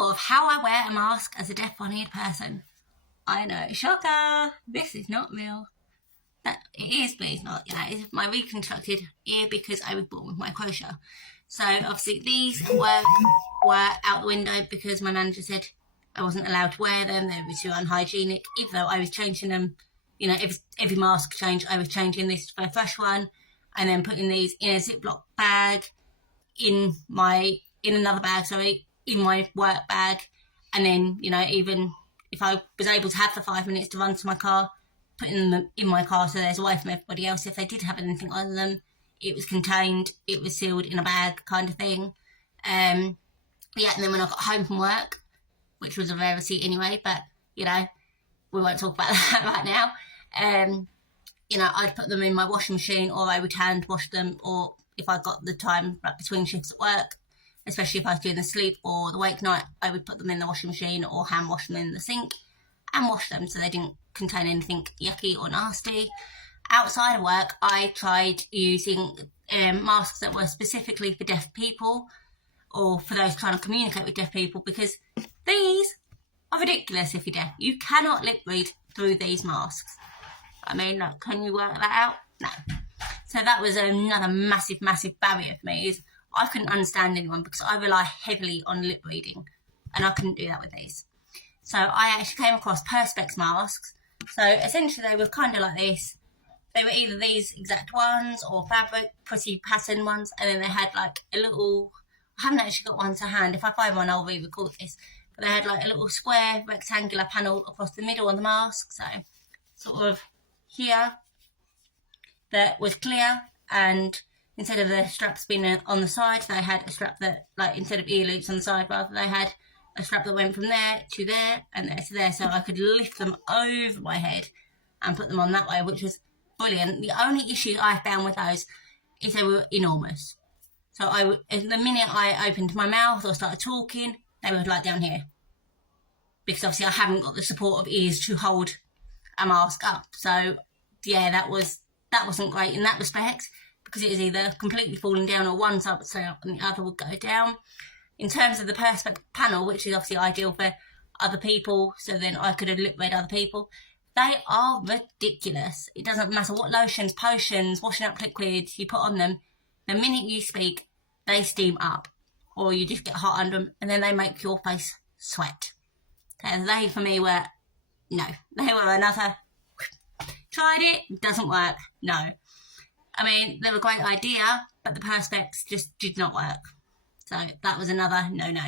of how I wear a mask as a deaf one-eared person. I know, shocker, this is not real. That it is, but it's not. It's my reconstructed ear because I was born with microtia. So obviously these were out the window because my manager said I wasn't allowed to wear them. They were too unhygienic, even though I was changing them. Every mask change, I was changing this for a fresh one and then putting these in a Ziploc bag in another bag, in my work bag. And then, even if I was able to have the 5 minutes to run to my car, putting them in my car so there's away from everybody else. If they did have anything on them, it was contained, it was sealed in a bag kind of thing. And then when I got home from work, which was a rarity anyway, but, we won't talk about that right now. I'd put them in my washing machine, or I would hand wash them, or if I got the time between shifts at work, especially if I was doing the sleep or the wake night, I would put them in the washing machine or hand wash them in the sink and wash them so they didn't contain anything yucky or nasty. Outside of work, I tried using masks that were specifically for deaf people or for those trying to communicate with deaf people, because these are ridiculous if you're deaf. You cannot lip read through these masks. I mean, can you work that out? No. So that was another massive, massive barrier for me, is I couldn't understand anyone because I rely heavily on lip reading, and I couldn't do that with these. So I actually came across Perspex masks. So essentially they were kind of like this. They were either these exact ones or fabric, pretty pattern ones, and then they had like a little, I haven't actually got one to hand. If I find one, I'll re-record this. But they had like a little square rectangular panel across the middle of the mask. So sort of here, that was clear, and instead of the straps being on the side, they had a strap that, like, instead of ear loops on the side, rather they had a strap that went from there to there and there to there, so I could lift them over my head and put them on that way, which was brilliant. The only issue I found with those is they were enormous. So the minute I opened my mouth or started talking, they were like down here, because obviously I haven't got the support of ears to hold a mask up. So yeah, that wasn't great in that respect, because it was either completely falling down or one side would stay up and the other would go down. In terms of the Perspex panel, which is obviously ideal for other people, so then I could have lip read other people, they are ridiculous. It doesn't matter what lotions, potions, washing up liquids you put on them, the minute you speak, they steam up, or you just get hot under them, and then they make your face sweat. So they, for me, were, no. They were another, tried it, doesn't work, no. I mean, they were a great idea, but the Perspex just did not work. So that was another no-no.